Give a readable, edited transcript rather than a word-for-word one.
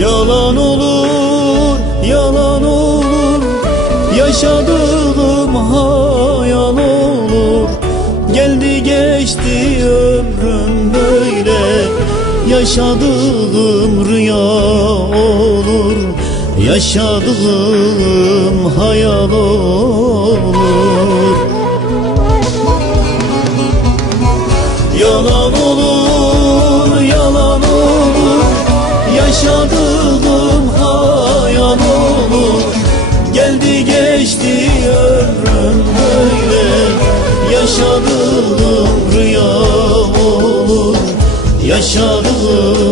Yalan olur, yalan olur, yaşadığım hayal olur. Geldi geçti ömrüm böyle, yaşadığım rüya olur. Yaşadığım hayal olur. Yalan olur, yalan olur, yaşadığım hayal olur. Geldi geçti ömrüm böyle, yaşadığım rüya olur. Yaşadığım